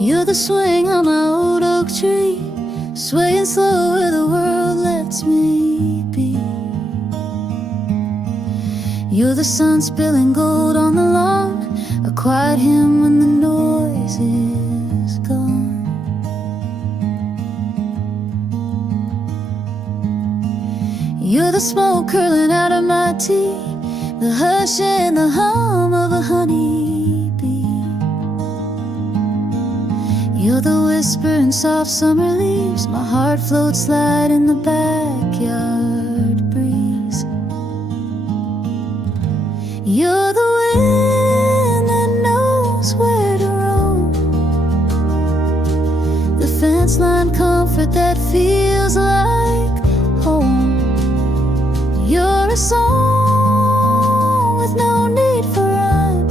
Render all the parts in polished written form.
You're the swing on my old oak tree, swaying slow where the world lets me be. You're the sun spilling gold on the lawn, a quiet hymn when the noise is gone. You're the smoke curling out of my tea, the hush and the hum of a honeybee. You're the whisper in soft summer leaves, my heart floats light in the backyard breeze. You're the wind that knows where to roam, the fence line comfort that feels like home. You're a song with no need for rhyme,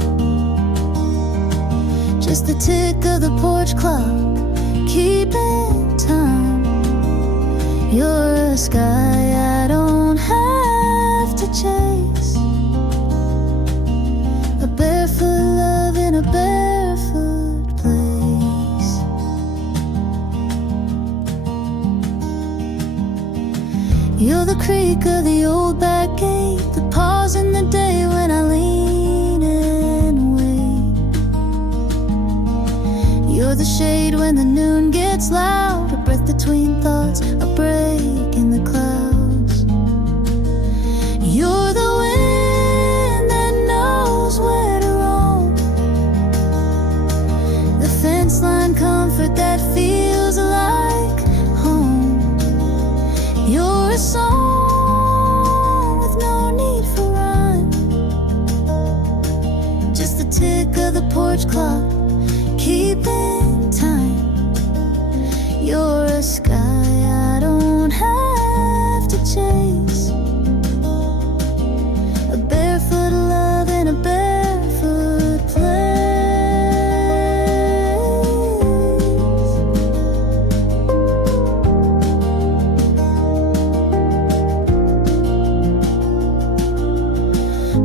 just the tick of the porch clock keeping time. You're a sky I don't have to chase, a barefoot love in a barefoot place. You're the creak of the old back gate, the pause in the day when I lean and wait. You're the shade when the noon gets loud, a breath between thoughts, a break in the clouds. You're the wind that knows where to roam, the fence line comfort that feels like home. You're a song with no need for rhyme, just the tick of the porch clock keeping time. You're a sky I don't have to chase, a barefoot love in a barefoot place.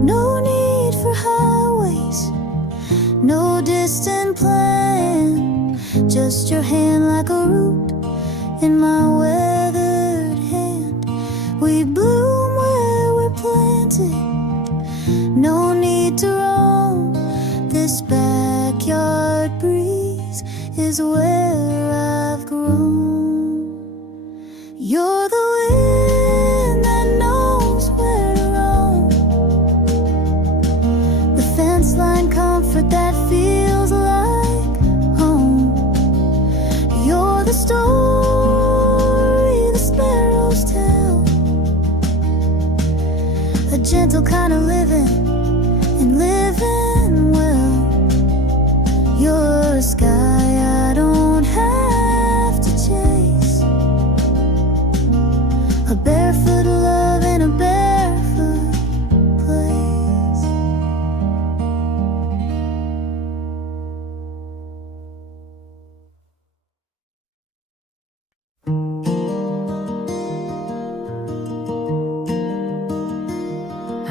No need for highways, no distant plan, just your hand like a root in my weathered hand. We bloom where we're planted, no need to roam. This backyard breeze is where I've grown. You're the wind that knows where to roam, the fence line comfort that feels like home. You're the story the sparrows tell, a gentle kind of living and living well. You're a sky I don't have to chase, a barefoot love in a barefoot place.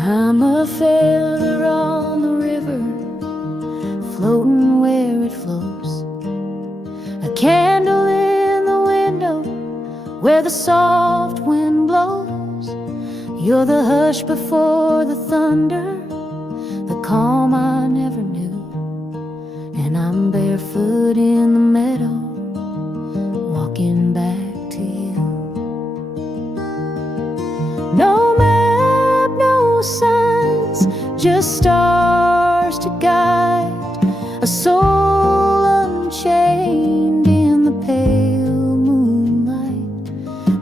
I'm a feather on the river, floating where it flows, a candle in the window where the soft wind blows. You're the hush before the thunder, the calm I never knew. And I'm barefoot in the meadow, walking back to you. No map, no signs, just stars to guide a soul unchained in the pale moonlight,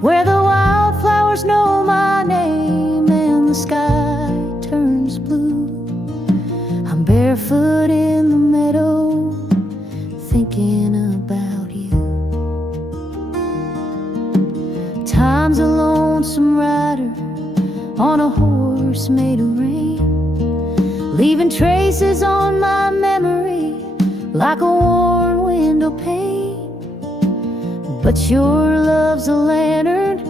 where the wildflowers know my name and the sky turns blue. I'm barefoot in the meadow, thinking about you. Time's a lonesome rider on a horse made of rain, leaving traces on my memory like a worn window pane. But your love's a lantern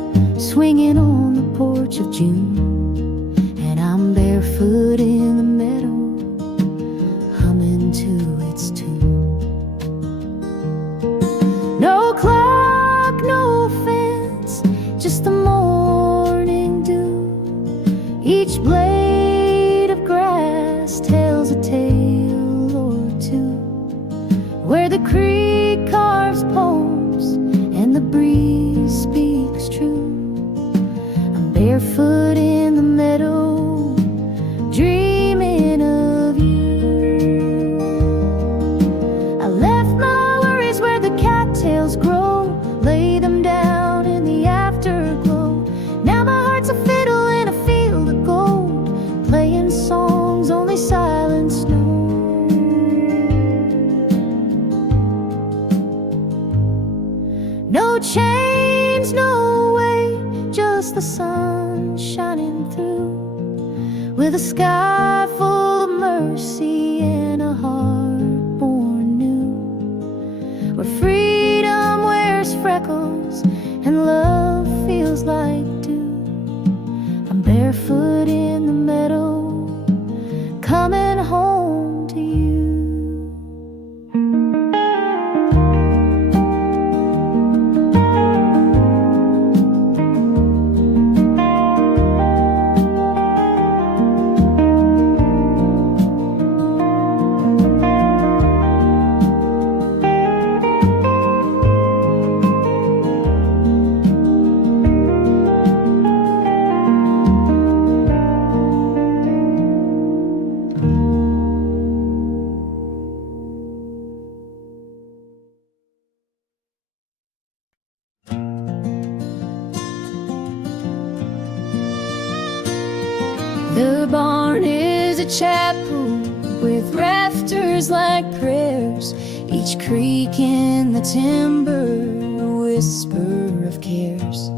swinging on the porch of June, and I'm barefoot in the meadow, humming to its tune. Each blade of grass tells a tale or two, where the creek carves poems and the breeze speaks true. I'm barefoot in the meadow, dreaming of you. I left my worries where the cattails grow, lay them down in the afterglow. Now my heart's a fiddle in a field of gold, playing songs only silence knows. No chains, no way, just the sun shining through, with a sky full of mercy and a heart born new, where freedom wears freckles and love feels like dew. I'm barefoot in the meadow, coming home to you. The barn is a chapel with rafters like prayers, each creak in the timber a whisper of cares.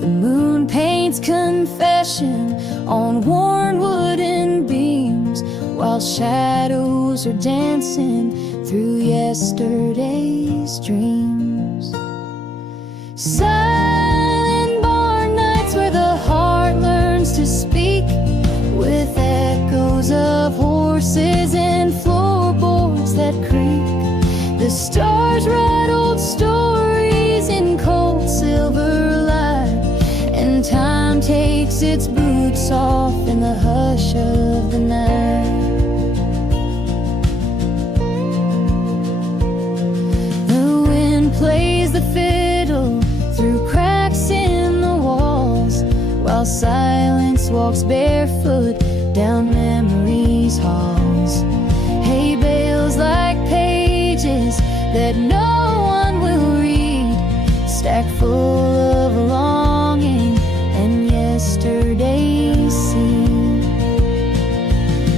The moon paints confession on worn wooden beams, while shadows are dancing through yesterday's dreams. Silent barn nights where the heart learns to speak, with echoes of horses and floorboards that creak. The stars write old stories in cold silver light, and time takes its boots off in the hush of the night. The wind plays the fiddle through cracks in the walls, while silence walks barefoot down memory's halls. Hay bales like pages that no one will read, stacked full of longing and yesterday's scene.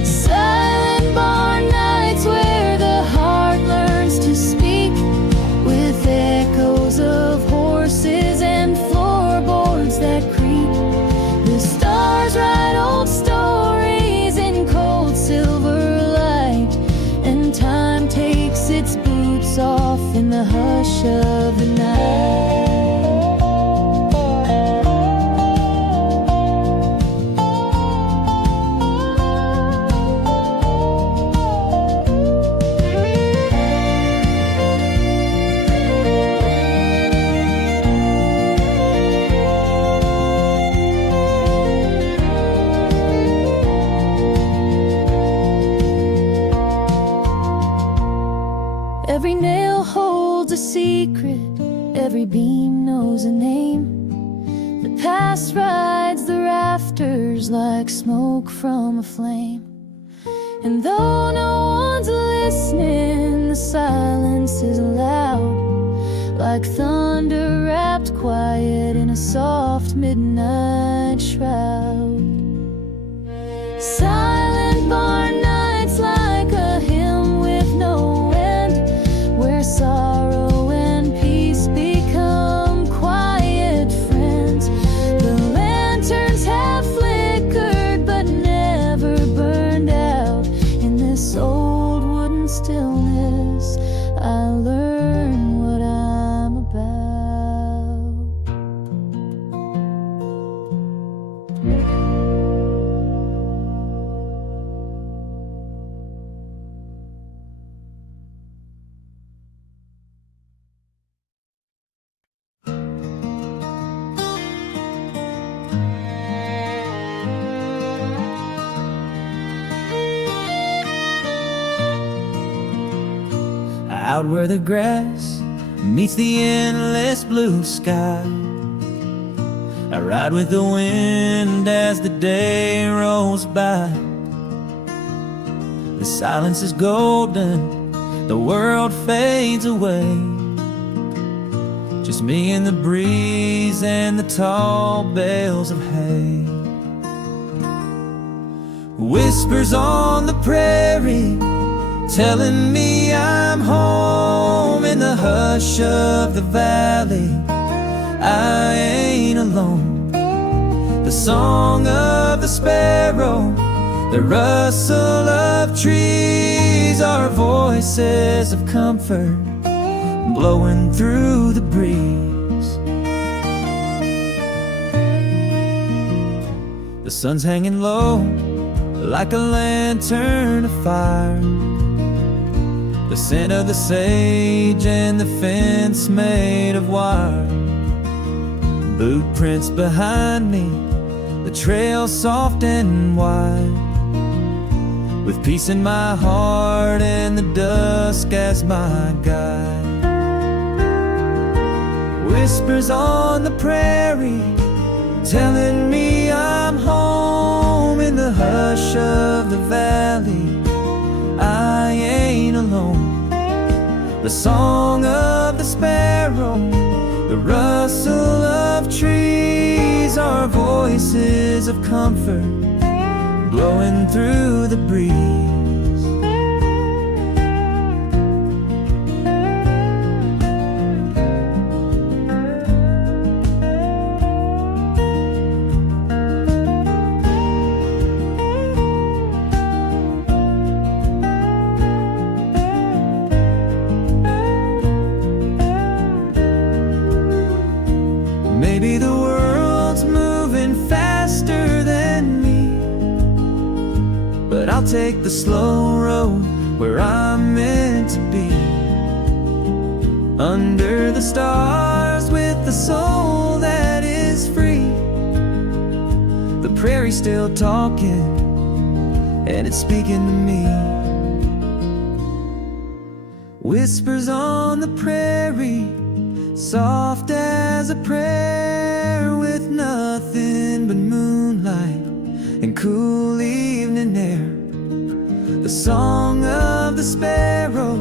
Silent barn nights where the heart learns to speak, with echoes of horses and floorboards that creak. The stars write old stories in cold silver light, and time takes its boots off in the hush of the night. Every nail holds a secret, every beam knows a name. The past rides the rafters like smoke from a flame. And though no one's listening, the silence is loud, like thunder wrapped quiet in a soft midnight shroud. Silent barn nights like a hymn with no end, where sorrow and peace become quiet friends. The lanterns have flickered but never burned out. In this old wooden stillness, I learn what I'm about. out where the grass meets the endless blue sky. I ride with the wind as the day rolls by. The silence is golden, the world fades away. Just me and the breeze and the tall bales of hay. Whispers on the prairie telling me I'm home. In the hush of the valley I ain't alone. The song of the sparrow, the rustle of trees are voices of comfort blowing through the breeze. The sun's hanging low like a lantern of fire. The scent of the sage and the fence made of wire. Boot prints behind me, the trail soft and wide, with peace in my heart and the dusk as my guide. Whispers on the prairie telling me I'm home. In the hush of the valley I ain't alone. The song of the sparrow, the rustle of trees are voices of comfort blowing through the breeze. Maybe the world's moving faster than me, but I'll take the slow road where I'm meant to be. Under the stars with the soul that is free. The prairie's still talking and it's speaking to me. Whispers on the prairie, soft as a prayer, with nothing but moonlight and cool evening air. The song of the sparrow,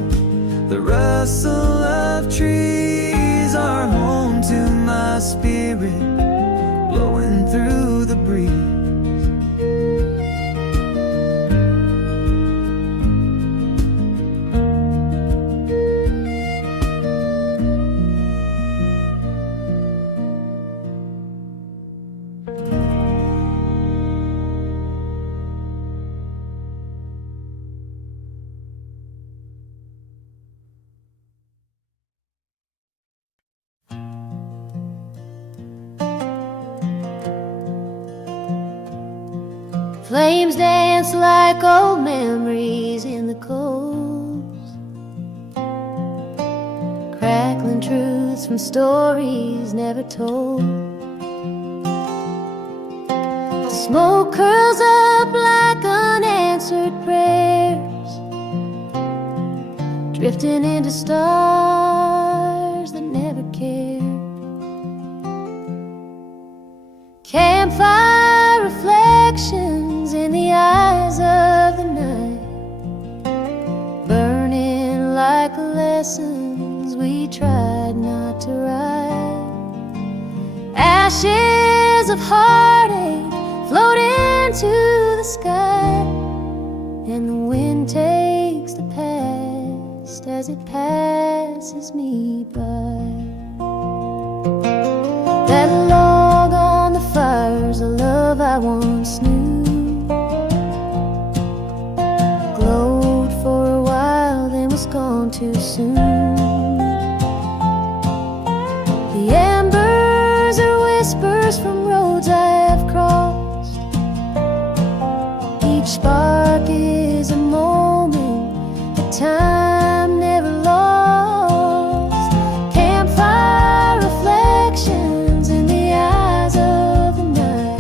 the rustle of trees are home to my spirit, blowing through the breeze. Flames dance like old memories in the coals, crackling truths from stories never told. Smoke curls up like unanswered prayers, drifting into stars that never cared. Campfire reflections in the eyes of the night, burning like lessons we tried not to write. Ashes of heartache float into the sky, and the wind takes the past as it passes me by. That log on the fire's a love I once knew, glowed for a while then was gone too soon. The embers are whispers from roads I have crossed, each spark is a moment that time never lost. Campfire reflections in the eyes of the night,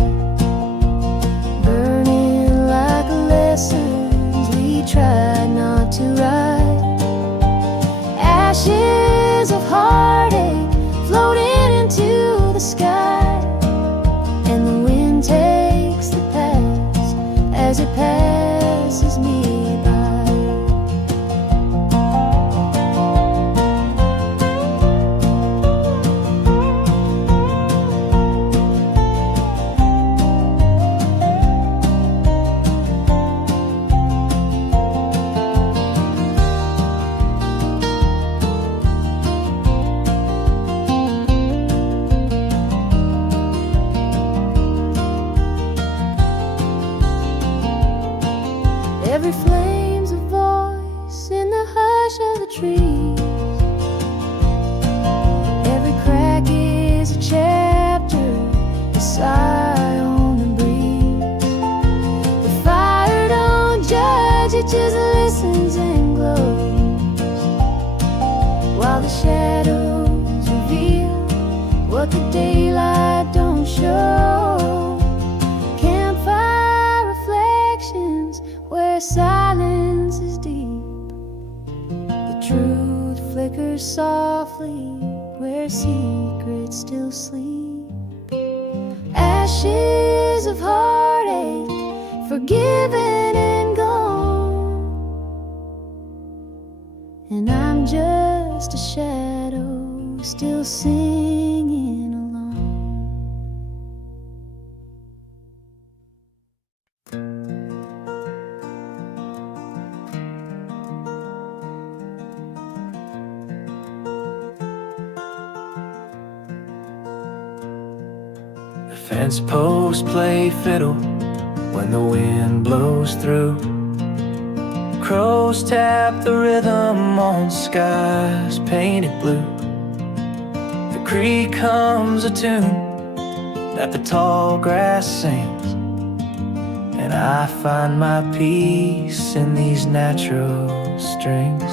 burning like lessons we tried not to write. as it passes me by. Every flame's a voice in the hush of the trees. Every crack is a chapter, a sigh on the breeze. The fire don't judge, it just listens and glows, while the shadows reveal what the daylight don't show. Campfire reflections, where silence is deep. The truth flickers softly, where secrets still sleep. Ashes of heartache, forgiven and gone, and I'm just a shadow, still singing along. The fence posts play fiddle when the wind blows through. Crows tap the rhythm on skies painted blue. The creek hums a tune that the tall grass sings, and I find my peace in these natural strings.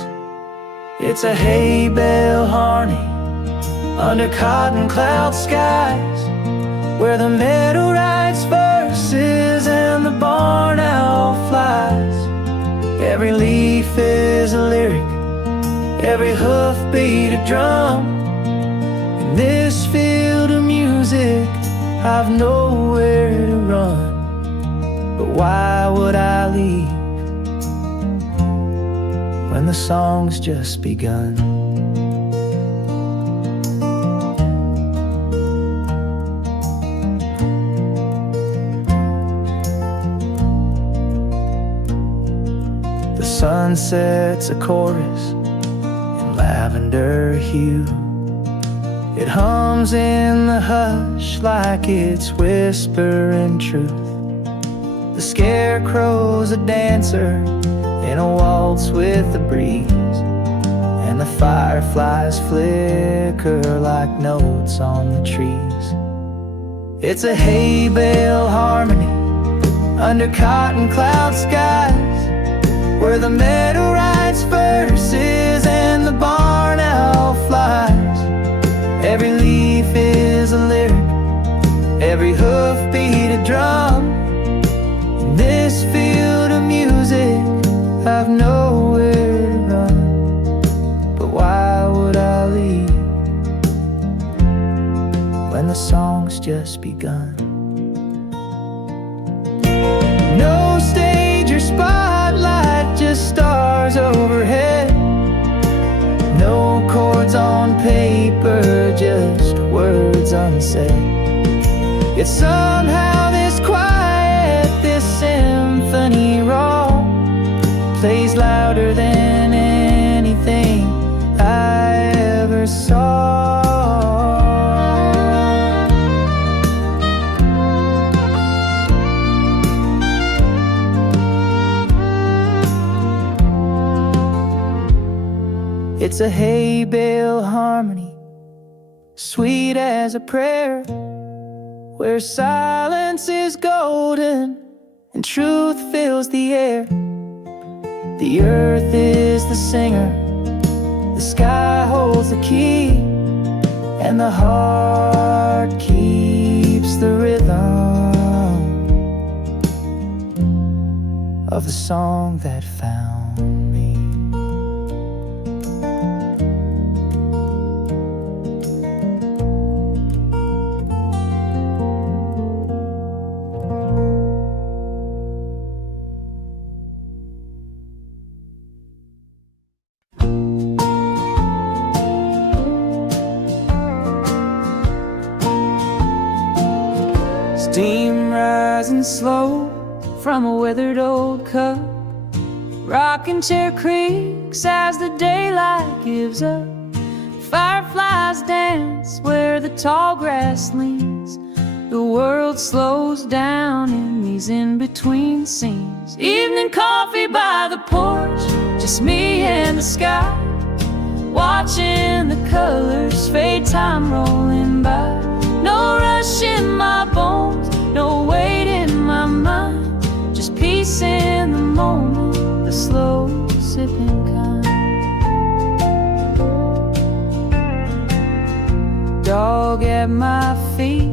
It's a hay bale harmony under cotton cloud skies, where the meadow writes verses and the barn owl flies. Every leaf is a lyric, every hoofbeat a drum. In this field of music, I've nowhere to run. But why would I leave when the song's just begun? The sunset's a chorus in lavender hue. It hums in the hush like it's whispering truth. The scarecrow's a dancer in a waltz with the breeze, and the fireflies flicker like notes on the trees. It's a hay bale harmony under cotton cloud skies, where the meadow writes verses and the barn owl flies. Every leaf is a lyric, every hoofbeat a drum. In this field of music, I've nowhere to run. But why would I leave when the song's just begun? No stage or spotlight, just stars overhead. No chords on paper, just words unsaid. Yet somehow this quiet, this symphony raw, plays louder than anything I ever saw. It's a hay bale harmony, sweet as a prayer, where silence is golden and truth fills the air. The earth is the singer, the sky holds the key, and the heart keeps the rhythm of the song that found me. sipping slow from a weathered old cup. Rocking chair creaks as the daylight gives up. Fireflies dance where the tall grass leans. The world slows down in these in-between scenes. Evening coffee by the porch, just me and the sky, watching the colors fade, time rolling by. No rush in my bones, no weight in my mind, just peace in the moment, the slow sipping kind. Dog at my feet,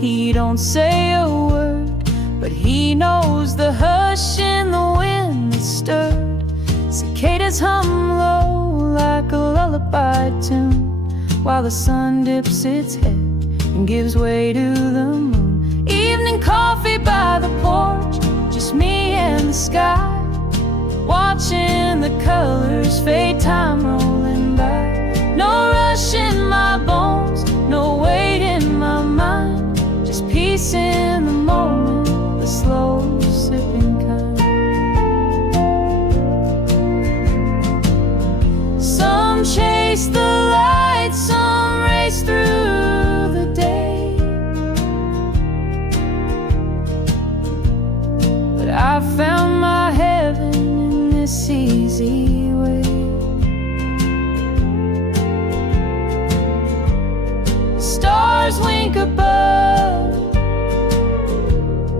he don't say a word, but he knows the hush in the wind that stirred. Cicadas hum low like a lullaby tune, while the sun dips its head and gives way to the moon. Evening coffee by the porch, just me and the sky, watching the colors fade, time rolling by. No rush in my bones, no weight in my mind, just peace in the moment, the slow sipping kind. Some chase the light, some race through the day, but I found my heaven in this easy way. Stars wink above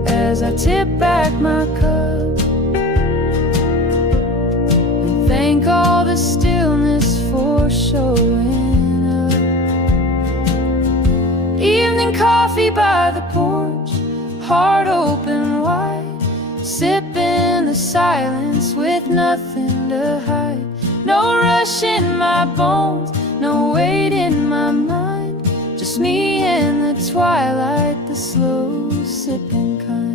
as I tip back my cup and thank all the stillness for showing up. Evening coffee by the porch, heart open wide, sipping the silence with nothing to hide. No rush in my bones, no weight in my mind, just me and the twilight, the slow sipping kind.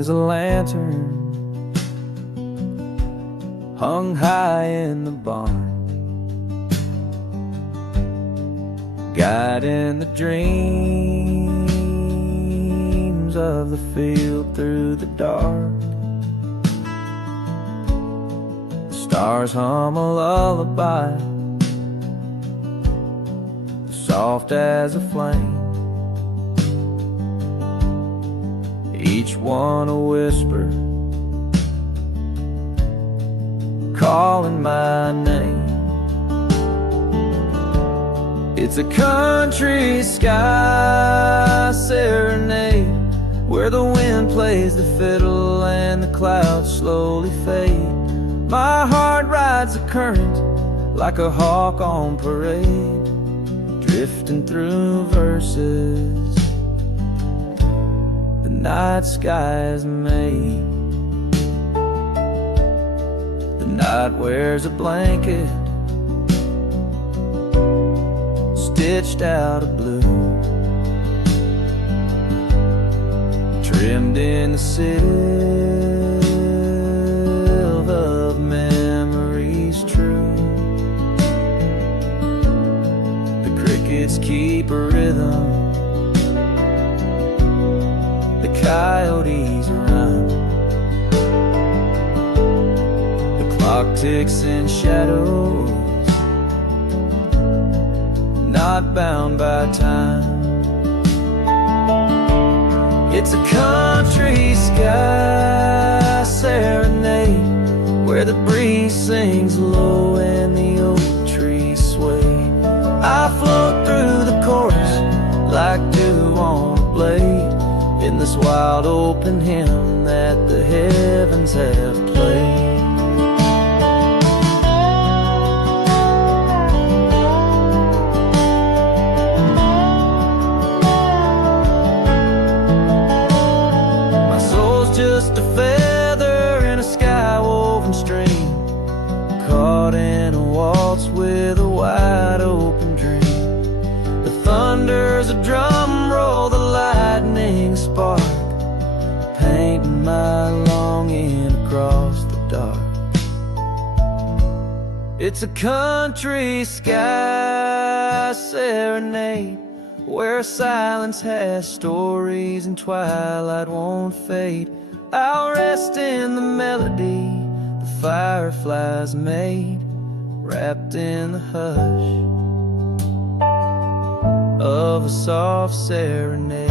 A lantern hung high in the barn, guiding the dreams of the field through the dark. The stars hum a lullaby, soft as a flame, each one a whisper, calling my name. It's a country sky serenade, where the wind plays the fiddle and the clouds slowly fade. My heart rides the current like a hawk on parade, drifting through verses the night sky is made. The night wears a blanket stitched out of blue, trimmed in the silver of memories true. The crickets keep a rhythm, the coyotes run, the clock ticks in shadows, not bound by time. It's a country sky serenade, where the breeze sings low and the oak trees sway. I float through the chorus like dew on a blade, in this wild open hymn that the heavens have played. painting my longing across the dark. It's a country sky serenade, where silence has stories and twilight won't fade. I'll rest in the melody the fireflies made, wrapped in the hush of a soft serenade.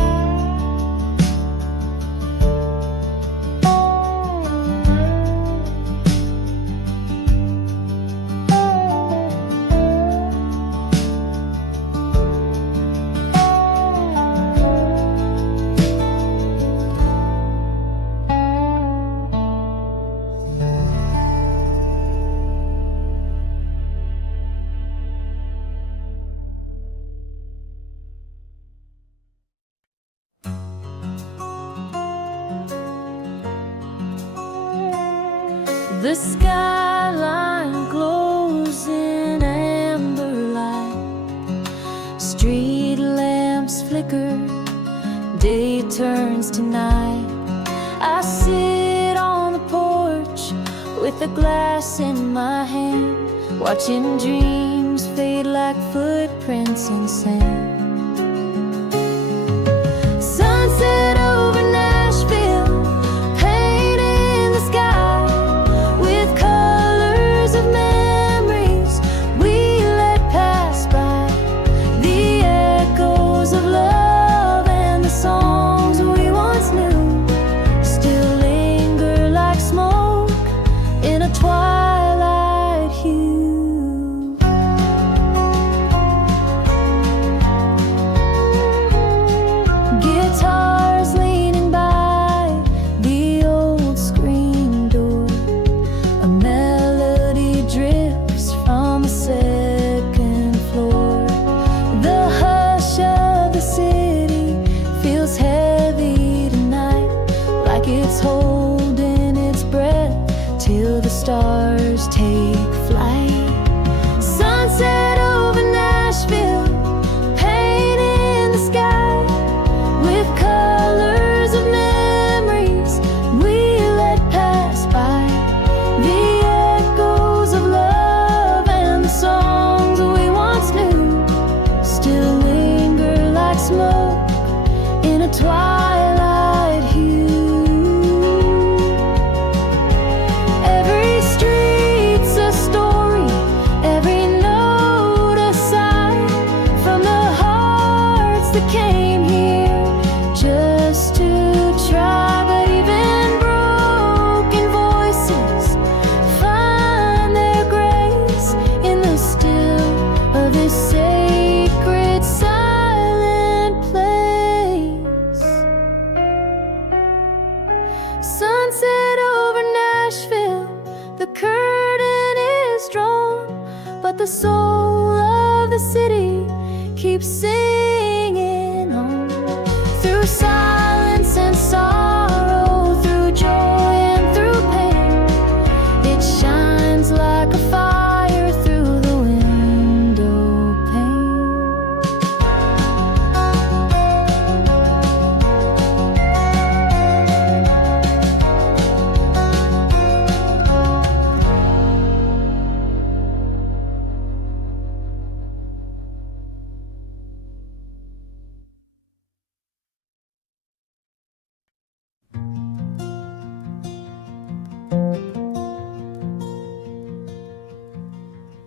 The skyline glows in amber light, street lamps flicker, day turns to night. I sit on the porch with a glass in my hand, watching dreams fade like footprints in sand. Sunset over Nashville, painting the sky with colors of memories we let pass by. The echoes of love and the songs we once knew still linger like smoke in a twilight hue. Guitars leaning by the old screen door, a melody drifts from the second floor. The hush of the city feels heavy tonight, like it's holding its breath till the stars take flight. Sunset over Nashville, painting the sky with colors of memories we let pass by. The echoes of love and the songs we once knew still linger like smoke in a twilight hue. Every street's a story, every note a sigh, from the hearts that came here just to try. But even broken voices find their grace in the still of this sacred silent place. Sunset over Nashville, the curtain is drawn, but the soul of the city keeps singing on. Through silence and sorrow, through joy and through pain, it shines like a fire through the window pane.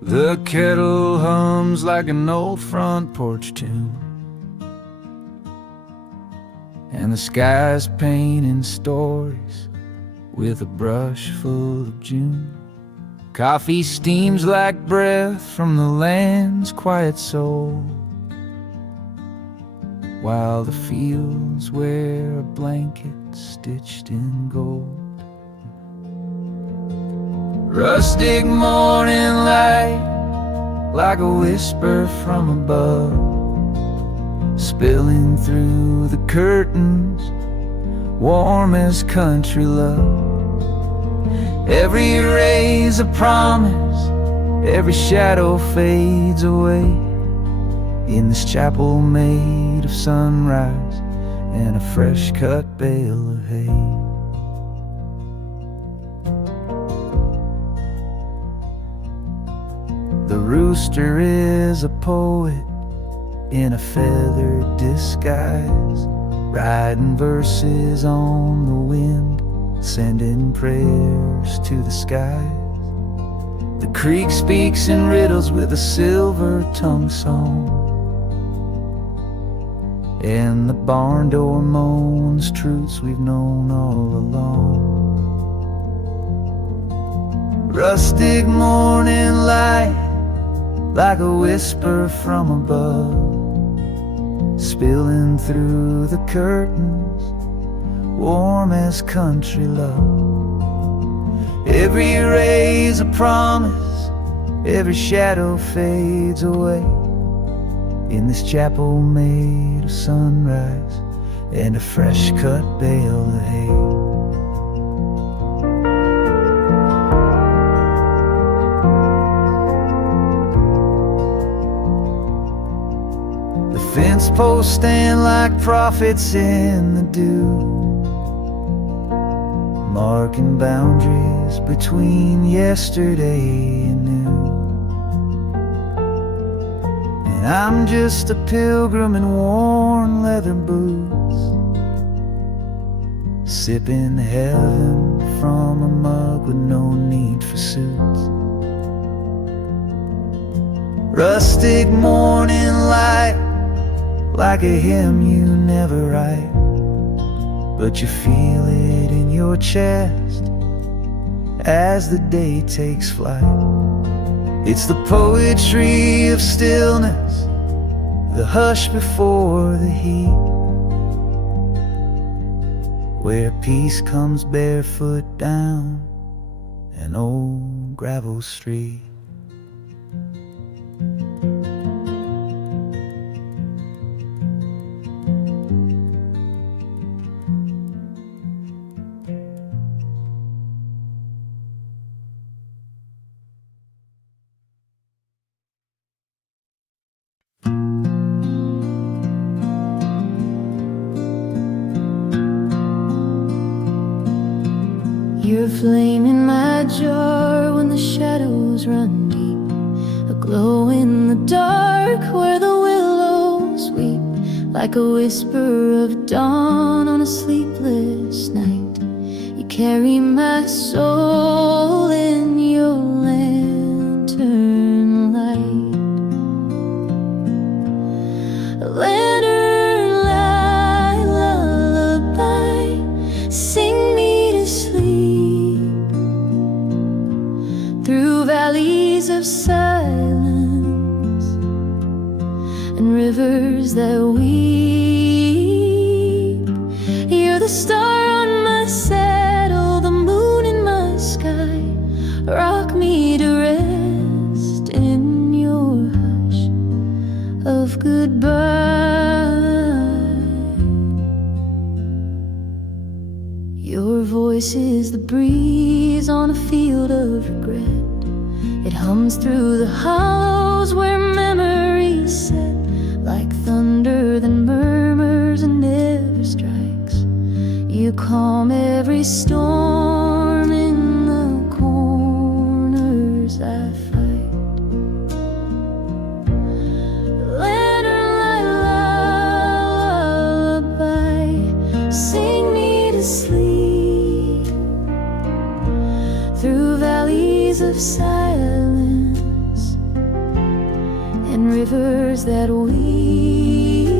The kettle hums like an old front porch tune, and the sky's painting stories with a brush full of June. Coffee steams like breath from the land's quiet soul, while the fields wear a blanket stitched in gold. Rustic morning light, like a whisper from above, spilling through the curtains, warm as country love. Every ray's a promise, every shadow fades away, in this chapel made of sunrise and a fresh cut bale of hay. rooster is a poet in a feathered disguise, writing verses on the wind, sending prayers to the skies. The creek speaks in riddles with a silver tongue song, and the barn door moans truths we've known all along. Rustic morning light, like a whisper from above, spilling through the curtains, warm as country love. Every ray's a promise, every shadow fades away, in this chapel made of sunrise and a fresh cut bale of hay. The fence posts stand like prophets in the dew, marking boundaries between yesterday and new. And I'm just a pilgrim in worn leather boots, sipping heaven from a mug with no need for suits. Rustic morning light, like a hymn you never write, but you feel it in your chest as the day takes flight. It's the poetry of stillness, the hush before the heat, where peace comes barefoot down an old gravel street. You're a flame in my jar when the shadows run deep, a glow in the dark where the willows weep, like a whisper of dawn on a sleepless night. You carry my soul in your lantern light. A lantern light lullaby, sing me to sleep through valleys of silence and rivers that weep. You're the star on my saddle, the moon in my sky. Rock me to rest in your hush of goodbye. Your voice is the breeze on a field of regret. It hums through the hollows where memories set, like thunder that murmurs and never strikes. You calm every storm in the corners I fight. Lantern light lullaby, sing me to sleep through valleys of silence and rivers that weep.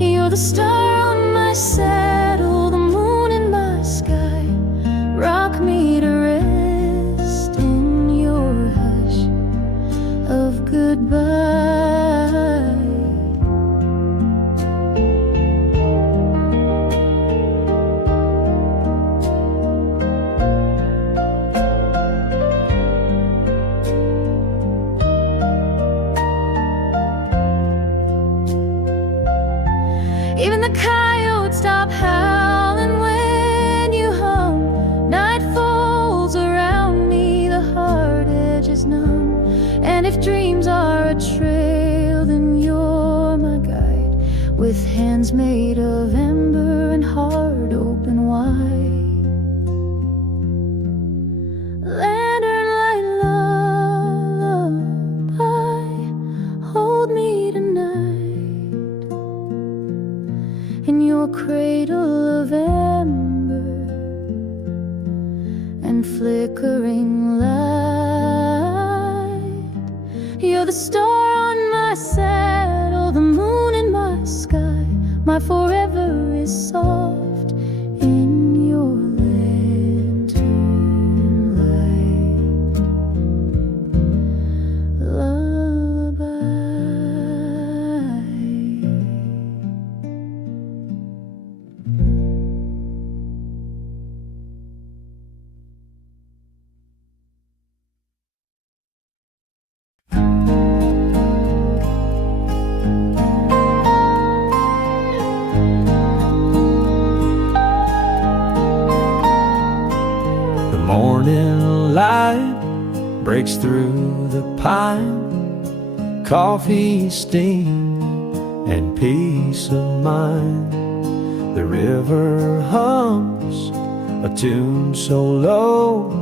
You're the star on my saddle, the moon in my sky. Rock me to rest in your hush of goodbye. Even the coyotes stop howling when you hum. Night falls around me, the hard edge is numb. And if dreams are a trail, then you're my guide, with hands made of ember and heart open wide. Lantern light in your cradle of amber and flickering light. You're the star on my saddle, the moon in my sky. My forever is soft in your lantern light. Lullaby. Morning light breaks through the pine, coffee, steam, and peace of mind. The river hums a tune so low,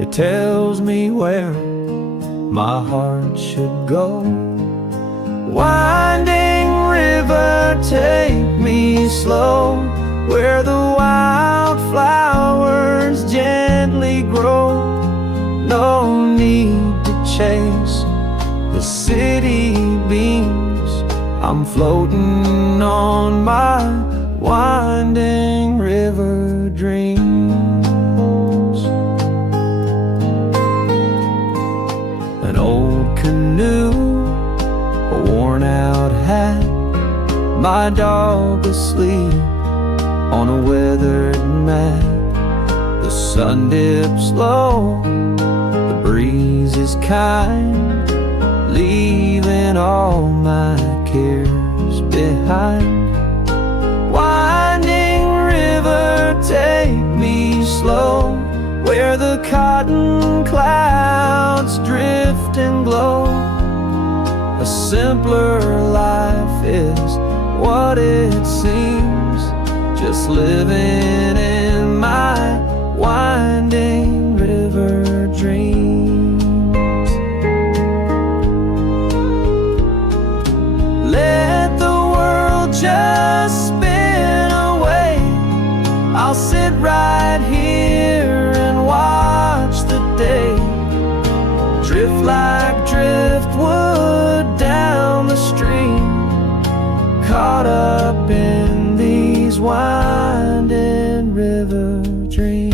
it tells me where my heart should go. Winding river, take me slow, where the wildflowers gently grow. No need to chase the city beams, I'm floating on my winding river dreams. An old canoe, a worn out hat, my dog asleep on a weathered mat. The sun dips low, the breeze is kind, leaving all my cares behind. Winding river, take me slow, where the cotton clouds drift and glow. A simpler life is what it seems, just living in my winding river dreams. Let the world just spin away, I'll sit right here and watch the day drift like driftwood down the stream, caught up in these winding river dreams.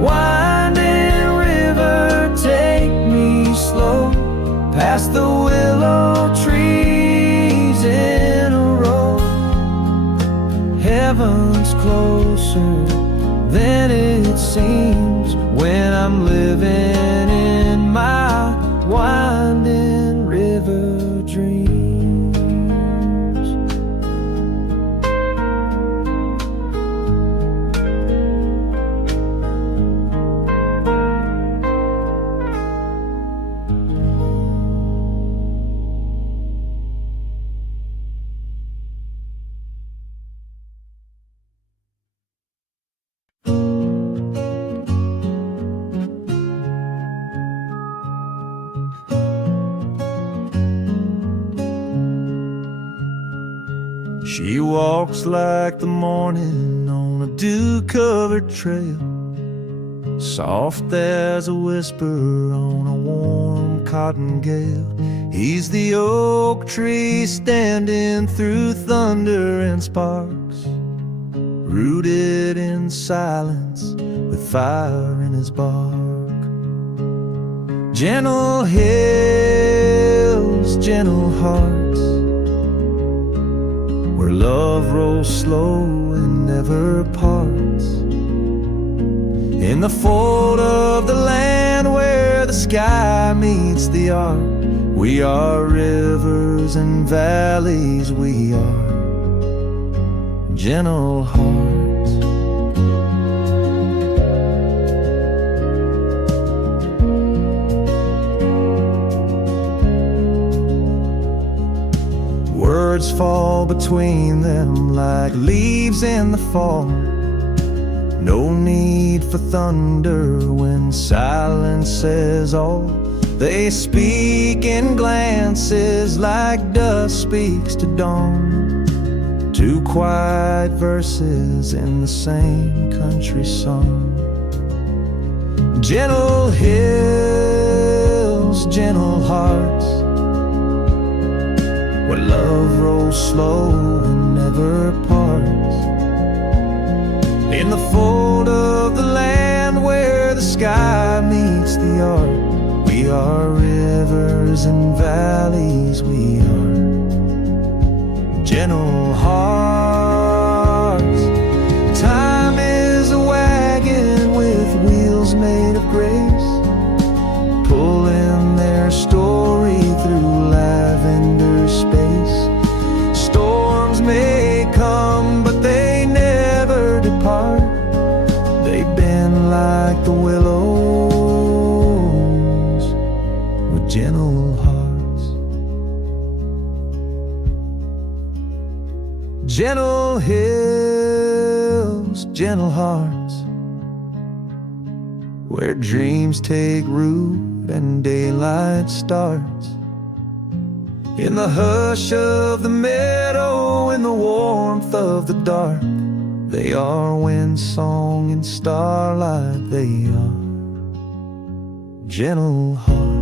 Winding river, take me slow, past the willow trees in a row. Heaven's closer than it seems when I'm living in my winding river dreams. She walks like the morning on a dew-covered trail, soft as a whisper on a warm cotton gale. He's the oak tree standing through thunder and sparks, rooted in silence with fire in his bark. Gentle hills, gentle hearts, where love rolls slow and never parts. In the fold of the land where the sky meets the arc, we are rivers and valleys, we are gentle hearts. words fall between them like leaves in the fall. No need for thunder when silence says all. They speak in glances like dusk speaks to dawn. Two quiet verses in the same country song. Gentle hills, gentle hearts, where love rolls slow and never parts. In the fold of the land where the sky meets the art, we are rivers and valleys, we are gentle hearts. Time is a wagon with wheels made of grace, pulling their story through lavender space. Storms may come, but they never depart. They bend like the willows with gentle hearts. Gentle hills, gentle hearts, where dreams take root and daylight starts. In the hush of the meadow, in the warmth of the dark, they are wind song and starlight, they are gentle hearts.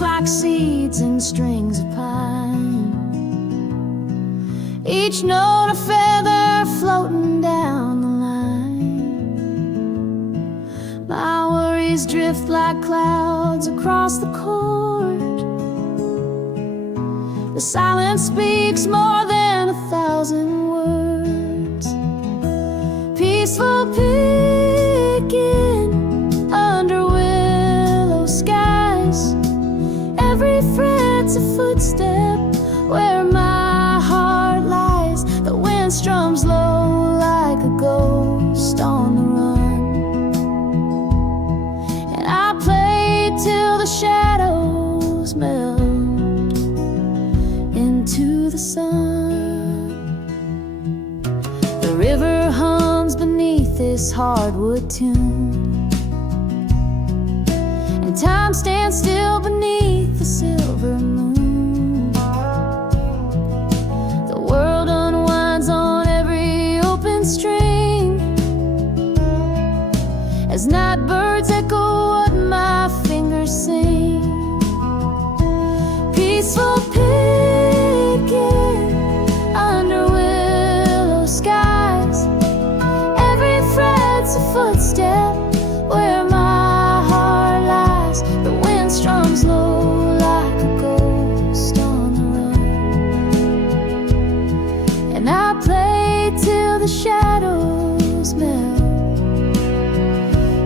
Like seeds in strings of pine, each note a feather floating down the line. My worries drift like clouds across the court. The silence speaks more than 1,000 words. Peaceful picking under willow skies. Every fret's a footstep where my heart lies. The wind strums low like a ghost on the run, and I play till the shadows melt into the sun. The river hums beneath this hardwood tune, and time stands still beneath the silver moon. The world unwinds on every open string as night birds echo what my fingers sing. Peaceful picking under willow skies. Every fret's a footstep where my heart lies. The wind strums low like a ghost on the run, and I play till the shadows melt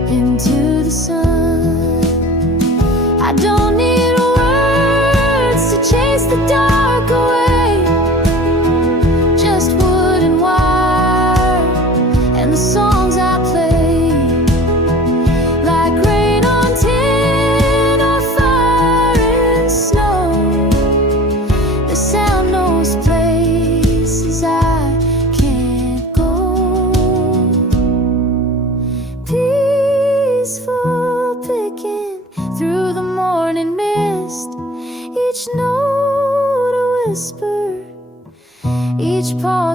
into the sun. I don't need words to chase the dark away, just wood and wire and the songs I play.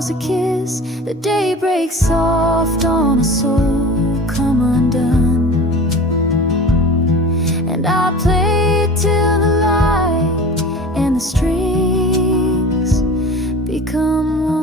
A kiss, the day breaks soft on a soul come undone, and I play till the light and the strings become one.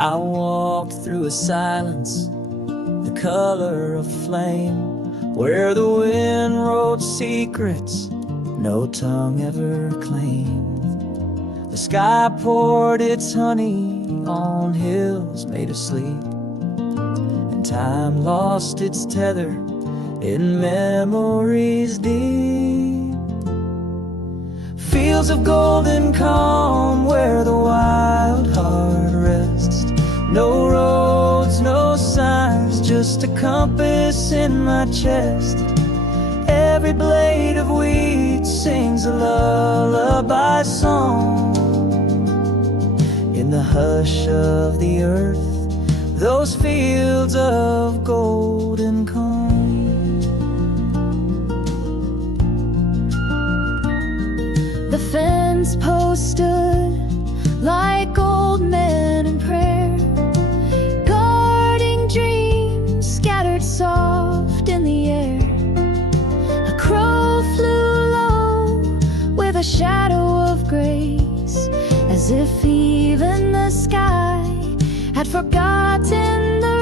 I walked through a silence, the color of flame, where the wind wrote secrets no tongue ever claimed. The sky poured its honey on hills made of sleep, and time lost its tether in memories deep. Fields of golden calm where the wild heart rests. No roads, no signs, just a compass in my chest. Every blade of wheat sings a lullaby song. In the hush of the earth, those fields of golden calm. The fence post stood like old men in prayer, guarding dreams scattered soft in the air. A crow flew low with a shadow of grace, as if even the sky had forgotten the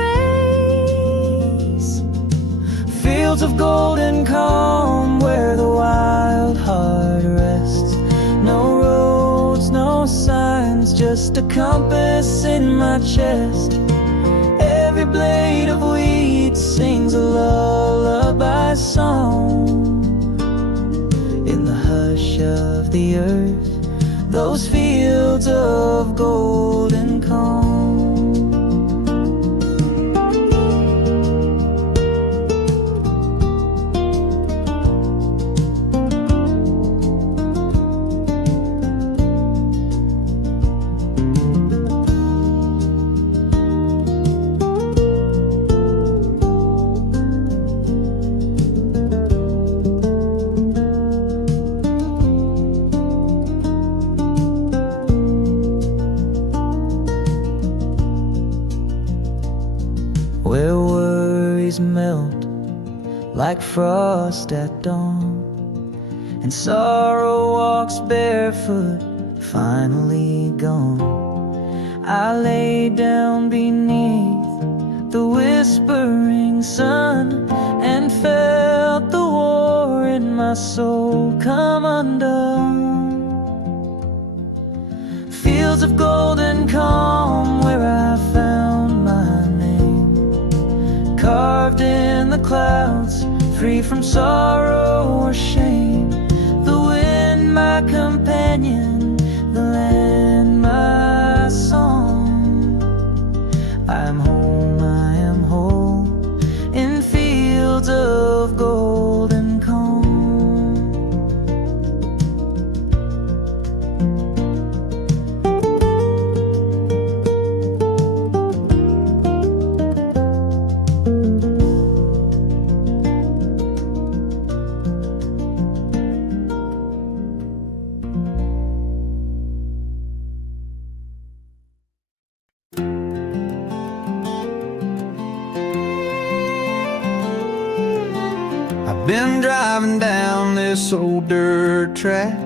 race. Fields of golden calm where the wild heart rests. No roads, no signs, just a compass in my chest. Every blade of wheat sings a lullaby song. In the hush of the earth, those fields of golden calm. Where worries melt like frost at dawn, and sorrow walks barefoot, finally gone. I lay down beneath the whispering sun and felt the war in my soul come undone. Fields of golden calm where I found my name, carved in the clouds, free from sorrow or shame. The wind my companion, the land my song. I am whole in fields of golden calm. Been driving down this old dirt track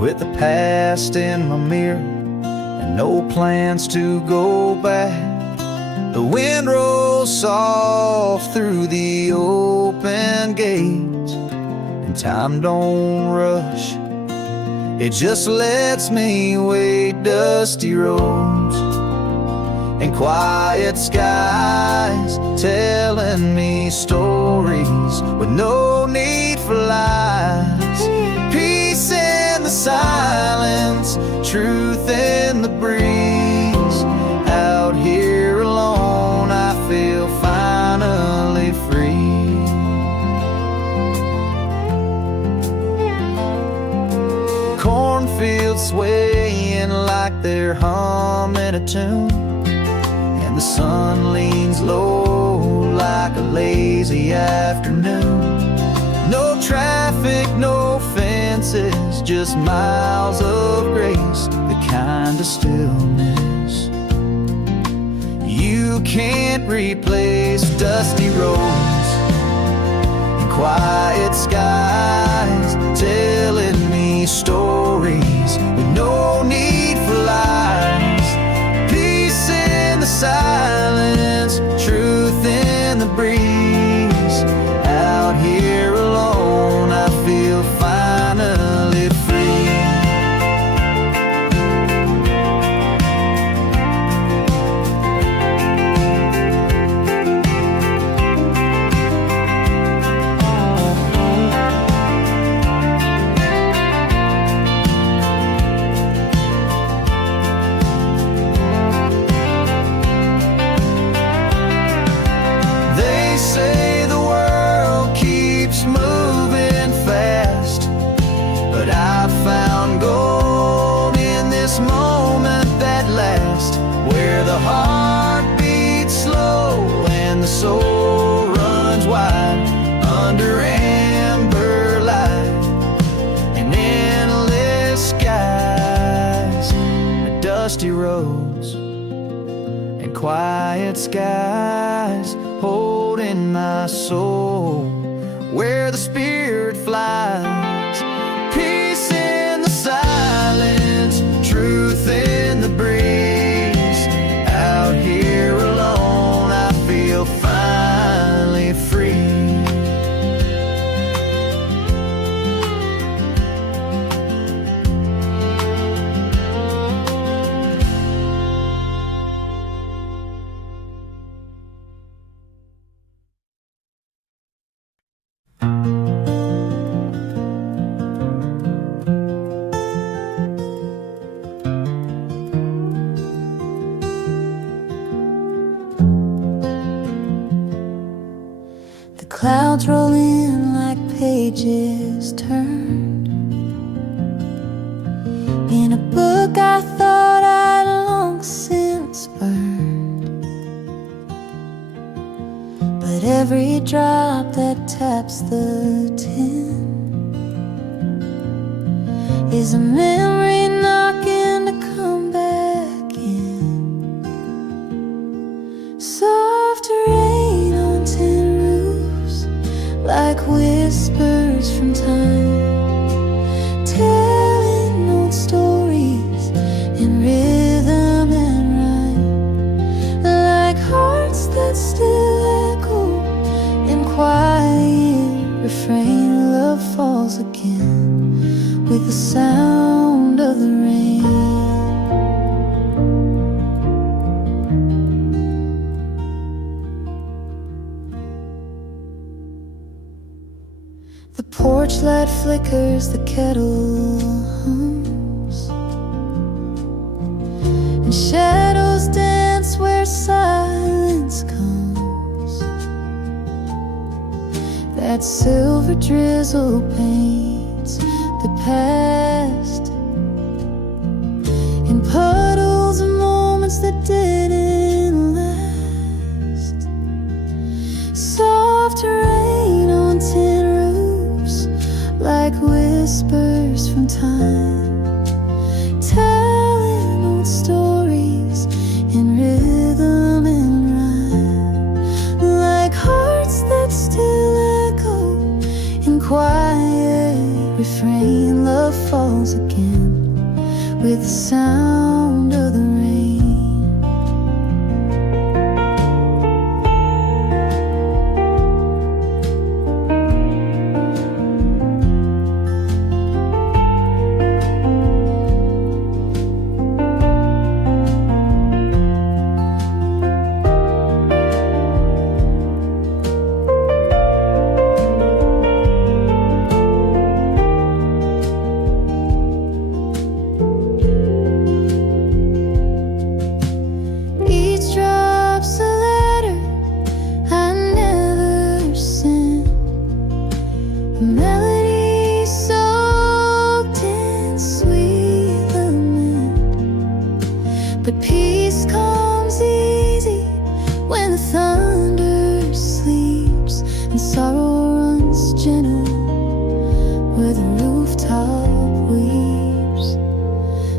with the past in my mirror and no plans to go back. The wind rolls soft through the open gates, and time don't rush, it just lets me wade dusty roads and quiet skies, telling me stories with no need for lies. Peace in the silence, truth in the breeze. Out here alone, I feel finally free. Cornfields swaying like they're humming a tune, the sun leans low like a lazy afternoon. No traffic, no fences, just miles of grace, the kind of stillness you can't replace. Dusty roads and quiet skies, telling me stories with no need for lies. silence, truth in the breeze. Out here alone, I feel finally free. They say the world keeps moving fast, but I found gold in this moment that lasts, where the heart beats slow and the soul runs wide under amber light and endless skies, dusty roads and quiet skies holding my soul where the spirit flies. Peace in the silence, truth in the breeze. Out here alone, I feel finally free. The clouds roll in like pages turned in a book I thought I'd long since burned. But every drop that taps the tin is a memory knocking to come back in. Soft rain on tin roofs, like whispers from time, telling old stories in rhythm and rhyme, like hearts that still echo in quiet refrain. Love falls again with the sound of the rain. The porch light flickers, the kettle hums, and shadows dance where silence comes. That silver drizzle paints the past in puddles of moments that didn't last. Soft rain on tin roofs, like whispers from time, telling old stories in rhythm and rhyme, like hearts that still echo in quiet refrain. Love falls again with the sound of the rain. But peace comes easy when the thunder sleeps and sorrow runs gentle where the rooftop weeps.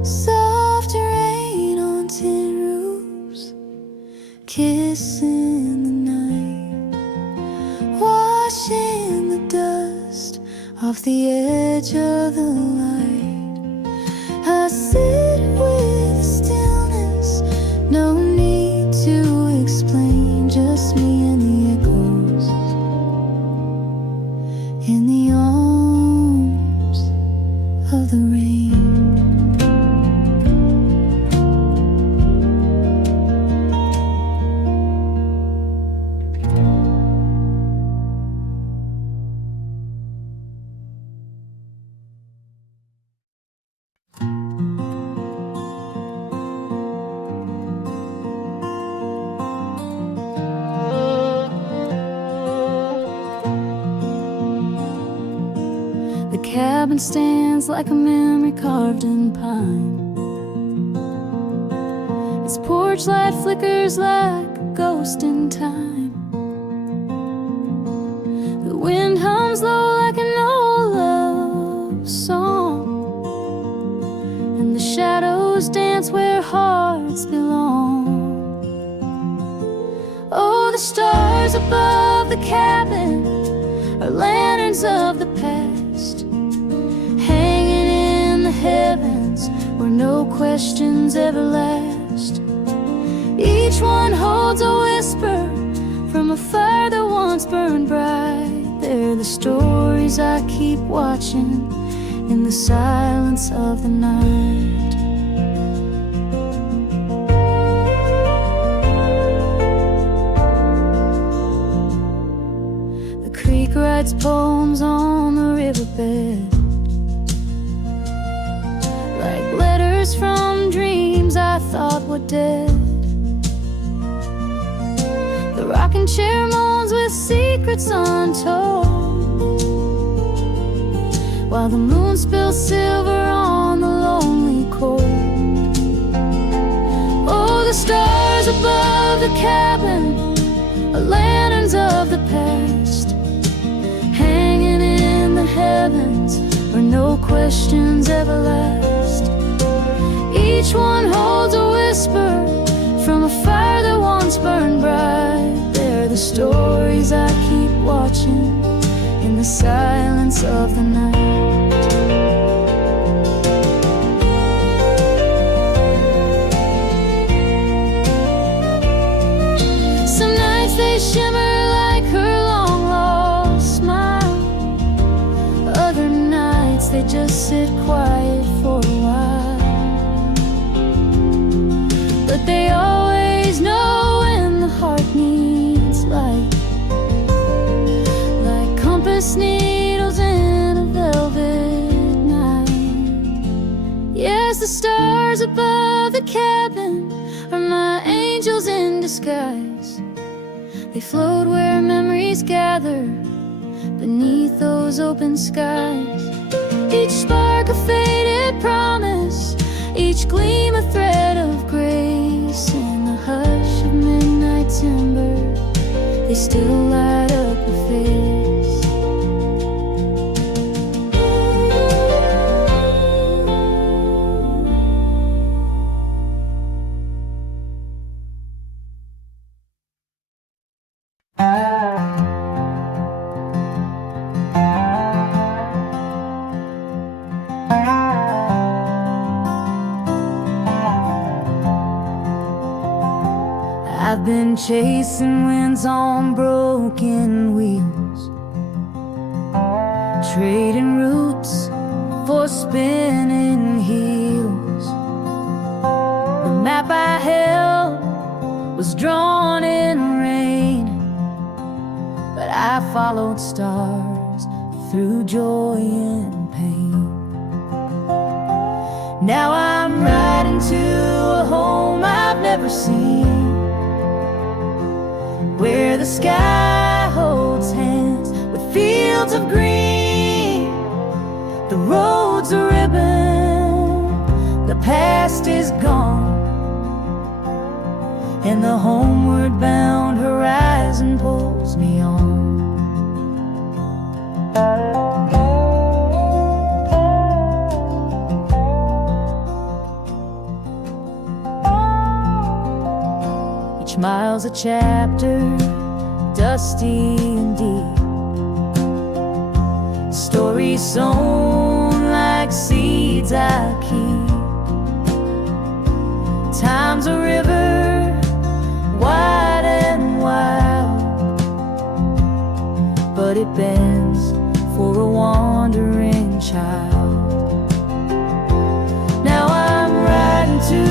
Soft rain on tin roofs, kissing the night, washing the dust off the edge of the light. I sit with stillness, no need to cabin stands like a memory carved in pine. Its porch light flickers like a ghost in time. The wind hums low like an old love song, and the shadows dance where hearts belong. Oh, the stars above the cabin are lanterns of the past, hanging in the heavens where no questions ever last. Each one holds a whisper from a fire that once burned bright. They're the stories I keep watching in the silence of the night. The creek writes poems on the riverbed, like letters from dreams I thought were dead. The rocking chair moans with secrets untold, while the moon spills silver on the lonely cold. Oh, the stars above the cabin are lanterns of the past, hanging in the heavens where no questions ever last. Each one holds a whisper from a fire that once burned bright. They're the stories I keep watching in the silence of the night. Some nights they shimmer like her long lost smile. Other nights they just sit quiet for a while. But they always know when the heart needs light, like compass needles in a velvet night. Yes, the stars above the cabin are my angels in disguise. They float where memories gather beneath those open skies. Each spark a faded promise, each gleam a thread of grace. In the hush of midnight timber, they still light up her face. I've been chasing winds on broken wheels, trading roots for spinning heels. The map I held was drawn in rain, but I followed stars through joy and pain. Now I'm riding to a home I've never seen, where the sky holds hands with fields of green. The road's a ribbon, the past is gone, and the homeward bound horizon pulls me on. Each mile's a chapter, dusty and deep, stories sown like seeds I keep. Time's a river, wide and wild, but it bends for a wandering child. Now I'm riding to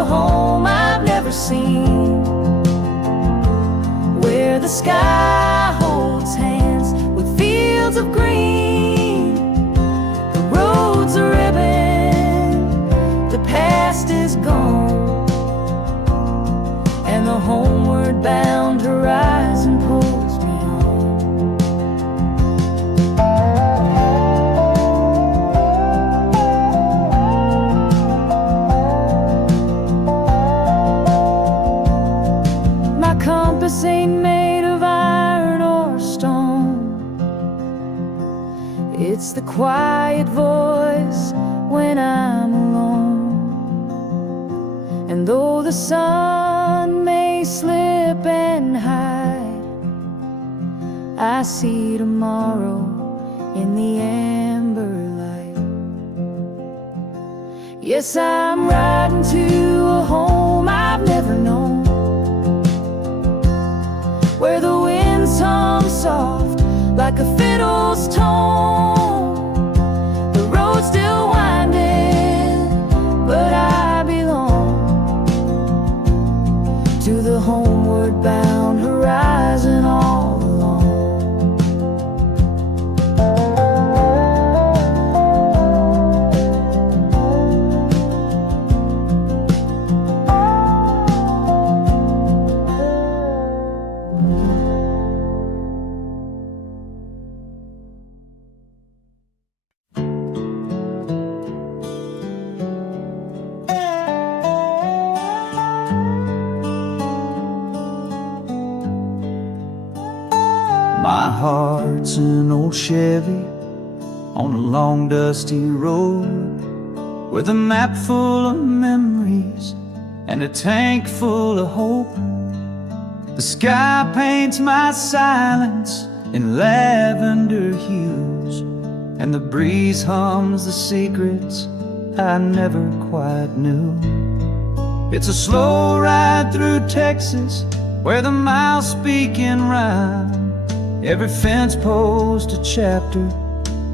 a home I've never seen, where the sky holds hands with fields of green. The road's a ribbon, the past is gone, and the homeward bound horizon pulls me on. compass ain't made of iron or stone. It's the quiet voice when I'm alone. And though the sun may slip and hide, I see tomorrow in the amber light. Yes, I'm riding to a home I've never known, where the winds hum soft like a fiddle's tone. The road's still winding, but I belong to the homeward bound horizon all along. My heart's an old Chevy on a long dusty road, with a map full of memories and a tank full of hope. The sky paints my silence in lavender hues, and the breeze hums the secrets I never quite knew. It's a slow ride through Texas, where the miles speak in rhyme. Every fence post a chapter,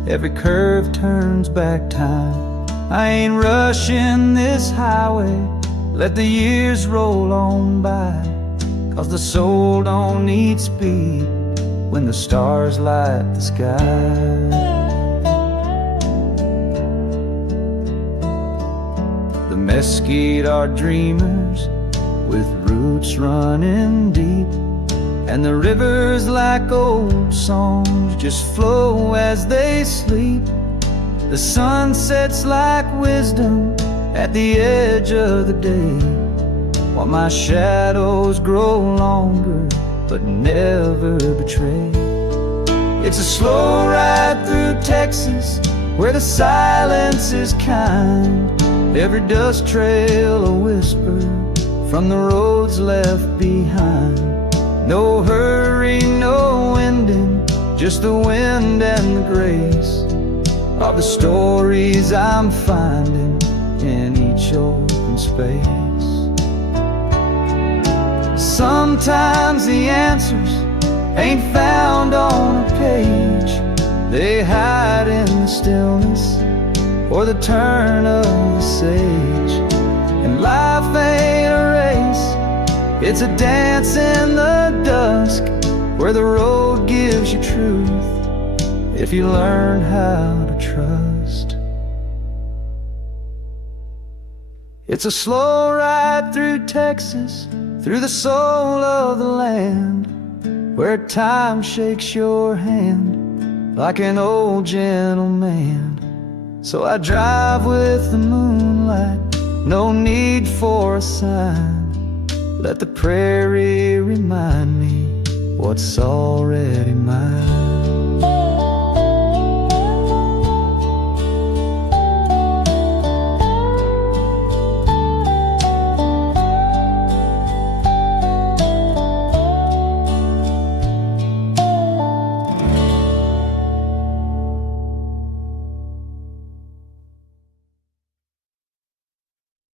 every curve turns back time. I ain't rushing this highway, let the years roll on by, 'cause the soul don't need speed when the stars light the sky. The Mesquite are dreamers with roots running deep, and the rivers like old songs just flow as they sleep. The sun sets like wisdom at the edge of the day, while my shadows grow longer but never betray. It's a slow ride through Texas, where the silence is kind. Every dust trail a whisper from the roads left behind. No hurry, no ending, just the wind and the grace of the stories I'm finding in each open space. Sometimes the answers ain't found on a page, they hide in the stillness or the turn of the sage. And life ain't a race, it's a dance in the dusk, where the road gives you truth if you learn how to trust. It's a slow ride through Texas, through the soul of the land, where time shakes your hand like an old gentleman. So I drive with the moonlight, no need for a sign. Let the prairie remind me what's already mine.